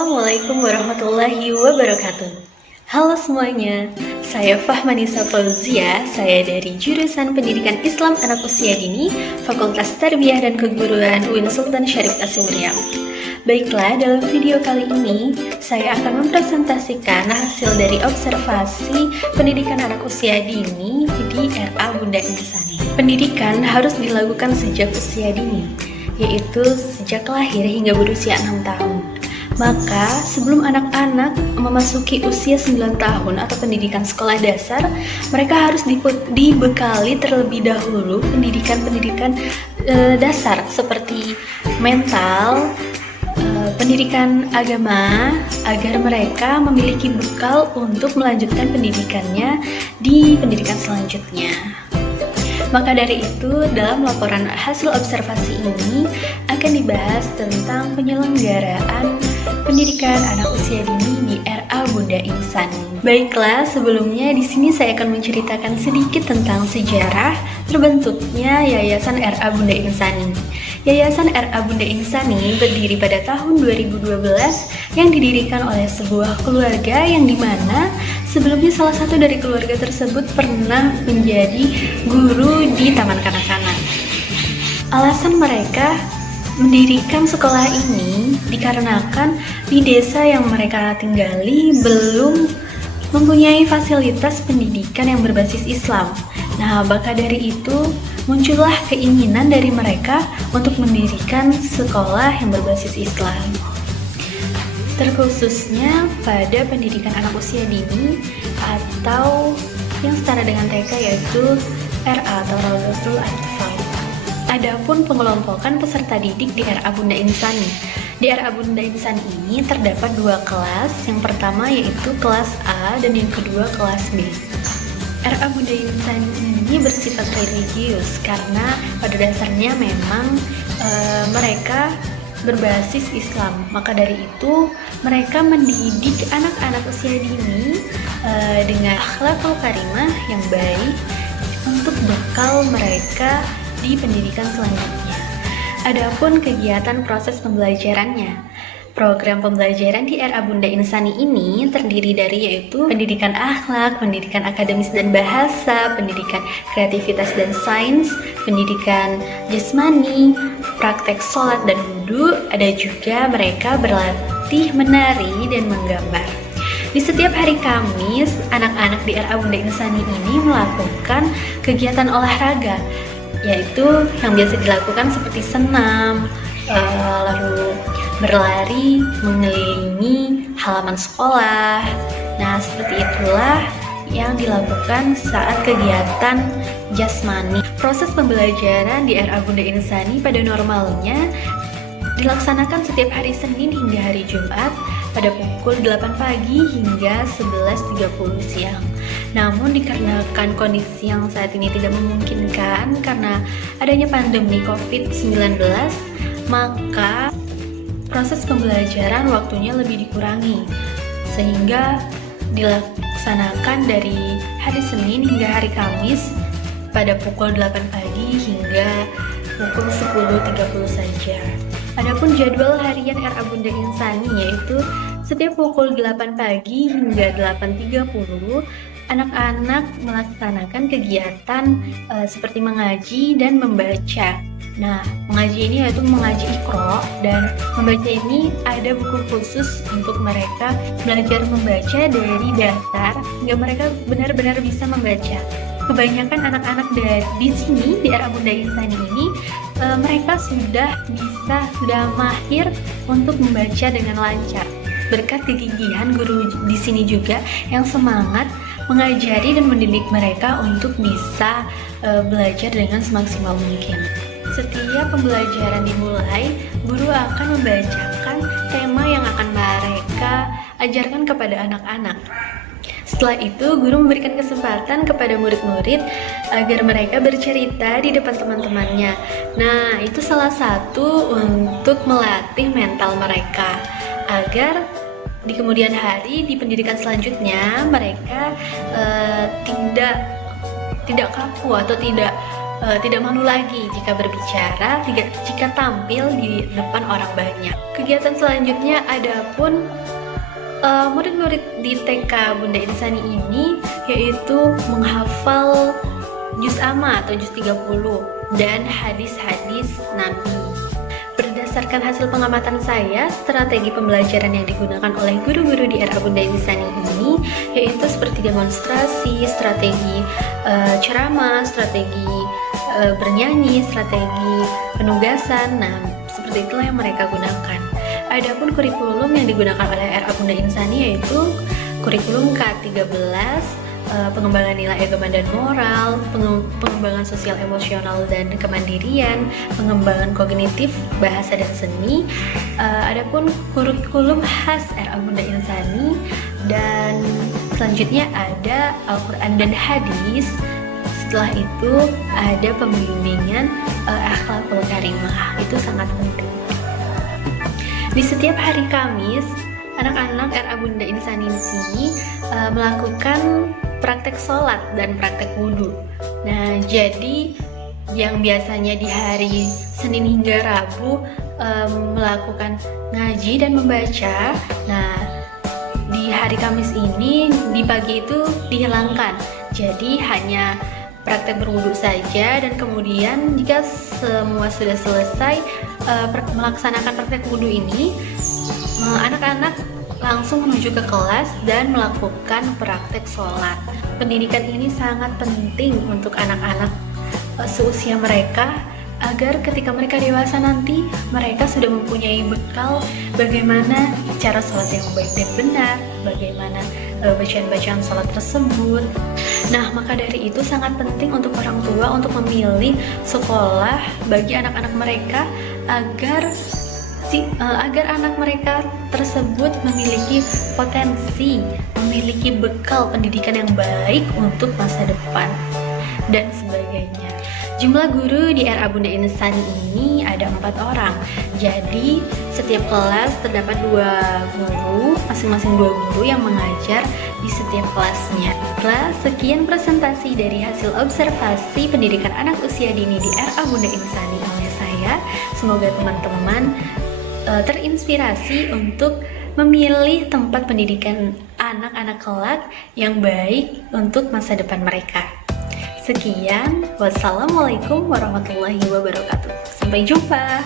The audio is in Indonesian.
Assalamualaikum warahmatullahi wabarakatuh. Halo semuanya, saya Fahmanisa Fauzia, saya dari jurusan Pendidikan Islam Anak Usia Dini, Fakultas Tarbiyah dan Keguruan UIN Sultan Syarif Asy'uriam. Baiklah, dalam video kali ini, saya akan mempresentasikan hasil dari observasi pendidikan anak usia dini di RA Bunda Insani. Pendidikan harus dilakukan sejak usia dini, yaitu sejak lahir hingga berusia 6 tahun. Maka sebelum anak-anak memasuki usia 9 tahun atau pendidikan sekolah dasar, mereka harus dibekali terlebih dahulu pendidikan dasar seperti mental, pendidikan agama, agar mereka memiliki bekal untuk melanjutkan pendidikannya di pendidikan selanjutnya. Maka dari itu, dalam laporan hasil observasi ini akan dibahas tentang penyelenggaraan pendidikan anak usia dini di RA Bunda Insani. Baiklah, sebelumnya di sini saya akan menceritakan sedikit tentang sejarah terbentuknya Yayasan RA Bunda Insani. Yayasan RA Bunda Insani berdiri pada tahun 2012 yang didirikan oleh sebuah keluarga yang dimana sebelumnya salah satu dari keluarga tersebut pernah menjadi guru di taman kanak-kanak. Alasan mereka mendirikan sekolah ini dikarenakan di desa yang mereka tinggali belum mempunyai fasilitas pendidikan yang berbasis Islam. Nah, maka dari itu muncullah keinginan dari mereka untuk mendirikan sekolah yang berbasis Islam, terkhususnya pada pendidikan anak usia dini atau yang setara dengan TK, yaitu RA atau Raudhatul Atfal. Adapun pengelompokan peserta didik di RA Bunda Insani. Di RA Bunda Insani ini terdapat 2 kelas, yang pertama yaitu kelas A dan yang kedua kelas B. RA Bunda Insani ini bersifat religius karena pada dasarnya memang mereka berbasis Islam. Maka dari itu mereka mendidik anak-anak usia dini dengan akhlakul karimah yang baik untuk bekal mereka di pendidikan selanjutnya. Adapun kegiatan proses pembelajarannya, program pembelajaran di RA Bunda Insani ini terdiri dari yaitu pendidikan akhlak, pendidikan akademis dan bahasa, pendidikan kreativitas dan sains, pendidikan jasmani, praktek sholat dan wudhu. Ada juga mereka berlatih menari dan menggambar. Di setiap hari Kamis, anak-anak di RA Bunda Insani ini melakukan kegiatan olahraga, yaitu yang biasa dilakukan seperti senam, lalu berlari, mengelilingi halaman sekolah. Nah, seperti itulah yang dilakukan saat kegiatan jasmani. Proses pembelajaran di RA Bunda Insani pada normalnya dilaksanakan setiap hari Senin hingga hari Jumat pada pukul 8 pagi hingga 11.30 siang. Namun dikarenakan kondisi yang saat ini tidak memungkinkan karena adanya pandemi COVID-19, maka proses pembelajaran waktunya lebih dikurangi, sehingga dilaksanakan dari hari Senin hingga hari Kamis pada pukul 8 pagi hingga pukul 10.30 saja. Adapun jadwal harian RA Bunda Insani yaitu setiap pukul 8 pagi hingga 8.30 anak-anak melaksanakan kegiatan seperti mengaji dan membaca. Nah, mengaji ini yaitu mengaji Iqra, dan membaca ini ada buku khusus untuk mereka belajar membaca dari dasar hingga mereka benar-benar bisa membaca. Kebanyakan anak-anak di sini di RA Bunda Insani ini mereka sudah mahir untuk membaca dengan lancar berkat kegigihan guru di sini juga yang semangat mengajari dan mendidik mereka untuk bisa belajar dengan semaksimal mungkin. Setiap pembelajaran dimulai, guru akan membacakan tema yang akan mereka ajarkan kepada anak-anak. Setelah itu, guru memberikan kesempatan kepada murid-murid agar mereka bercerita di depan teman-temannya. Nah, itu salah satu untuk melatih mental mereka agar di kemudian hari di pendidikan selanjutnya mereka tidak kaku atau tidak tidak malu lagi jika berbicara, jika tampil di depan orang banyak. Kegiatan selanjutnya adapun murid-murid di TK Bunda Insani ini yaitu menghafal juz amma atau juz 30 dan hadis-hadis Nabi. Berdasarkan hasil pengamatan saya, strategi pembelajaran yang digunakan oleh guru-guru di RA Bunda Insani ini yaitu seperti demonstrasi, strategi ceramah, strategi bernyanyi, strategi penugasan. Nah, seperti itulah yang mereka gunakan. Adapun kurikulum yang digunakan oleh RA Bunda Insani yaitu kurikulum K13, pengembangan nilai agama dan moral, pengembangan sosial emosional dan kemandirian, pengembangan kognitif, bahasa dan seni. Adapun kurikulum khas RA Bunda Insani, dan selanjutnya ada Al-Quran dan hadis. Setelah itu ada pembimbingan akhlakul karimah. Itu sangat penting. Di setiap hari Kamis, anak-anak RA Bunda Insani di sini melakukan praktek sholat dan praktek wudhu. Nah, jadi yang biasanya di hari Senin hingga Rabu melakukan ngaji dan membaca, nah di hari Kamis ini di pagi itu dihilangkan. Jadi hanya praktek berwudhu saja, dan kemudian jika semua sudah selesai melaksanakan praktek wudhu ini, anak-anak langsung menuju ke kelas dan melakukan praktek sholat. Pendidikan ini sangat penting untuk anak-anak seusia mereka, agar ketika mereka dewasa nanti mereka sudah mempunyai bekal bagaimana cara sholat yang baik dan benar, bagaimana bacaan-bacaan sholat tersebut. Nah, maka dari itu sangat penting untuk orang tua untuk memilih sekolah bagi anak-anak mereka agar anak mereka tersebut memiliki potensi, memiliki bekal pendidikan yang baik untuk masa depan dan sebagainya. Jumlah guru di RA Bunda Insani ini ada 4 orang. Jadi setiap kelas terdapat 2 guru, masing-masing 2 guru yang mengajar di setiap kelasnya. Sekian presentasi dari hasil observasi pendidikan anak usia dini di RA Bunda Insani oleh saya. Semoga teman-teman terinspirasi untuk memilih tempat pendidikan anak-anak kelak yang baik untuk masa depan mereka. Sekian, wassalamualaikum warahmatullahi wabarakatuh. Sampai jumpa.